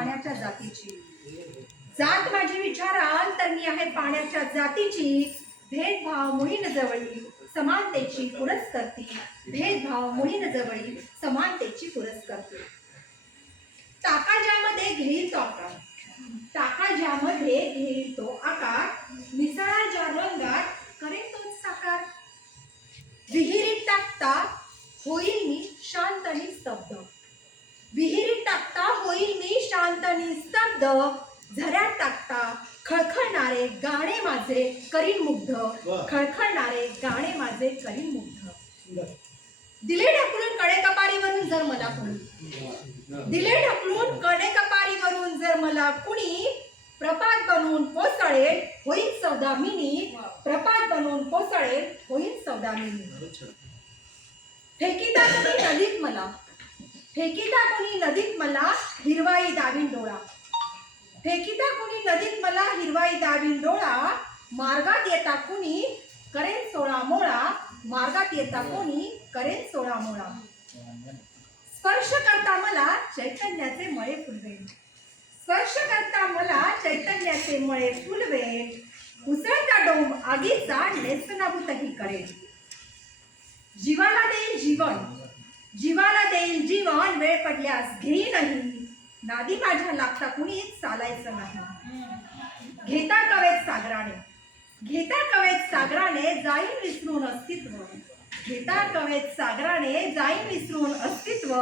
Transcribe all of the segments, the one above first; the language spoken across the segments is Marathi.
पाण्याच्या जातीची. जात माझी विचाराल तर मी आहे पाण्याच्या जातीची. भेदभाव मुळीन जवळी समानतेची पुरस्कर्ती. भेदभाव मुळीन जवळी समानतेची पुरस्कर्ती. टाका ज्यामध्ये घेईल तो आकार. टाका ज्यामध्ये घेईल तो आकार. मिसळा ज्या रंगात करेल तोच साकार. विहिरीत टाकता होईल मी शांत आणि स्तब्ध. विहिरीत टाकता होईल मी शांत आणि स्तब्ध. झऱ्यात टाकता खळखळणारे गाणे माझे करीन मुग्ध. खळखळणारे गाणे माझे करीन मुग्ध. दिले ढकलून कडे कपारीवरून जर मला कुणी. दिले ढकलून कडे कपारीवरून जर मला कुणी. प्रपात बनवून कोसळेल होईल सौदामिनी. प्रपात बनवून कोसळेल होईल सौदामिनी. फेकीता कोणी नदीत मला. फेकीता कोणी नदीत मला हिरवाई दावीन डोळा. फेकीता कोणी नदीत मला हिरवाई दावीन डोळा. मार्गात येता कुणी करेन 16 मोळा. मार्गात येता कोणी करेन 16 मोळा. स्पर्श करता मला चैतन्याचे मळे फुलवेल. स्पर्श करता मला चैतन्याचे मळे फुलवेल. उसळता डोंब आगीचा नेस्तनाभूतही करेल. जीवाला देईल जीवन. जीवाला देईल जीवन. वेळ पडल्यास घेईनही. नादी माझ्या लागता कुणीच चालायचं नाही. घेता कवेत सागराने. घेता कवेत सागराने जाईन विसरून अस्तित्व. घेता कवेत सागराने जाईन विसरून अस्तित्व.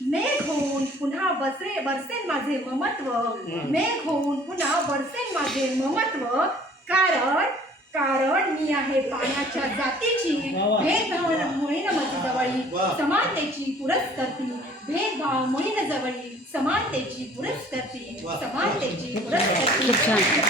मेघ होऊन पुन्हा बरसेन माझे ममत्व. मेघ होऊन पुन्हा बरसेन माझे ममत्व. कारण मी आहे पाण्याच्या जातीची. भेदभाव मुळीन माझी जवळी समानतेची पुरस्कर्ती. भेदभाव मुळीन जवळी समानतेची पुरस्कर्ती. समानतेची पुरस्कर्ती.